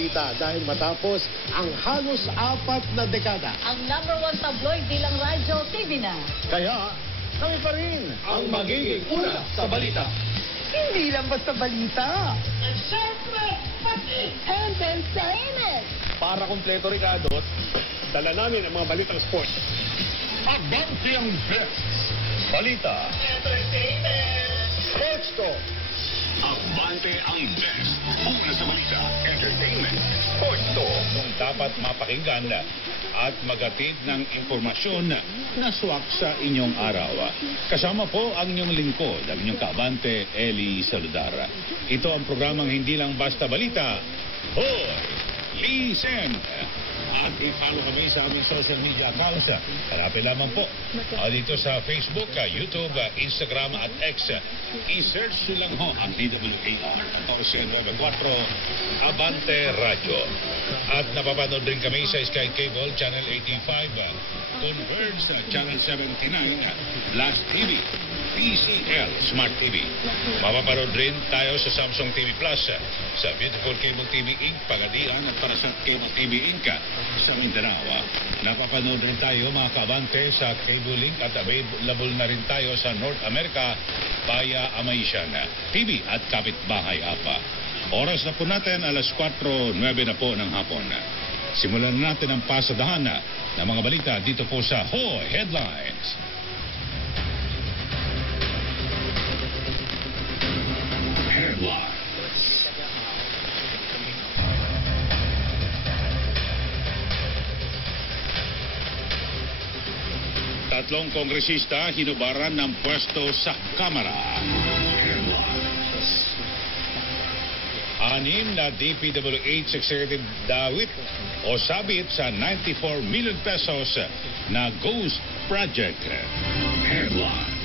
balita dahil matapos ang halos 4 na dekada. Ang #1 tabloid bilang radyo, TV na. Kaya kami pa rin ang magiging una sa balita. Hindi lang basta balita. And syempre, pati Entertainment! para kumpleto, Ricardo, dala namin ang mga balitang sports. abante ang best. Balita. Sports to! Abante ang best. Una sa balita, entertainment, sports to. Kung dapat mapakinggan at magatid ng impormasyon na swak sa inyong araw. Kasama po ang inyong lingkod, ang inyong kaabante, Eli Saludar. Ito ang programang hindi lang basta balita. Hoy! Listen! At i-follow kami sa aming social media accounts. Hanapin lamang po dito sa Facebook, YouTube, Instagram at X. I-search lang ho ang DWAR 1494 Abante Radio. At napapanood rin kami sa Sky Cable Channel 85, Converge Channel 79, Flash TV, TCL Smart TV. Mapapanood rin tayo sa Samsung TV Plus, sa Beautiful Cable TV Inc. Pagadian at para sa Cable TV Inc. sa Mindanao. Napapanood rin tayo mga kabante sa Cable Link at available na rin tayo sa North America via Amaisian TV at Kapitbahay Apa. Oras na po natin, 4:09 na po ng hapon. Simulan na natin ang pasadahan ng mga balita dito po sa Hoy Headlines. Headlines. Tatlong kongresista hinubaran ng pwesto sa Kamara. Anim na DPWH executive dawit o sabit sa 94 million pesos na Ghost Project. Headlines.